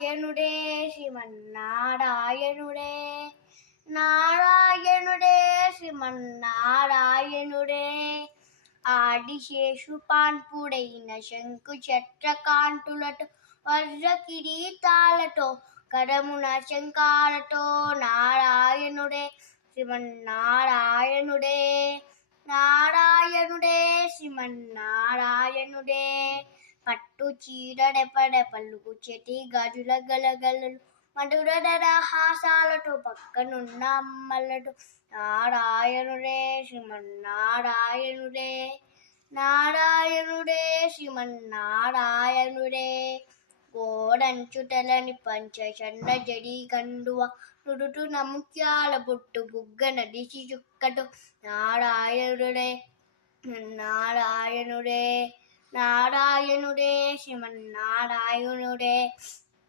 నారాయణుడే శ్రీమన్నారాయణుడే నారాయణుడే శ్రీమన్నారాయణుడే ఆదిశేషుపాన్పుడైన శంకు చక్రకాంతులతో వజ్ర కిరీటాలతో కరమున శంఖాలతో నారాయణుడే శ్రీమన్నారాయణుడే నారాయణుడే శ్రీమన్నారాయణుడే పట్టు చీరడెపడె పలుకు చెటి గజుల గలగలలు మధుర హాసాలతో పక్కనున్న అమ్మలతో నారాయణుడే శ్రీమన్నారాయణుడే నారాయణుడే శ్రీమన్నారాయణుడే గోడంచుటలని పంచ చండ జడి కండువ నుడుటు నముత్యాల బొట్టు బుగ్గ నడిచి చుక్కటు నారాయణుడే నారాయణుడే నారాయణుడే శ్రీమన్నారాయణుడే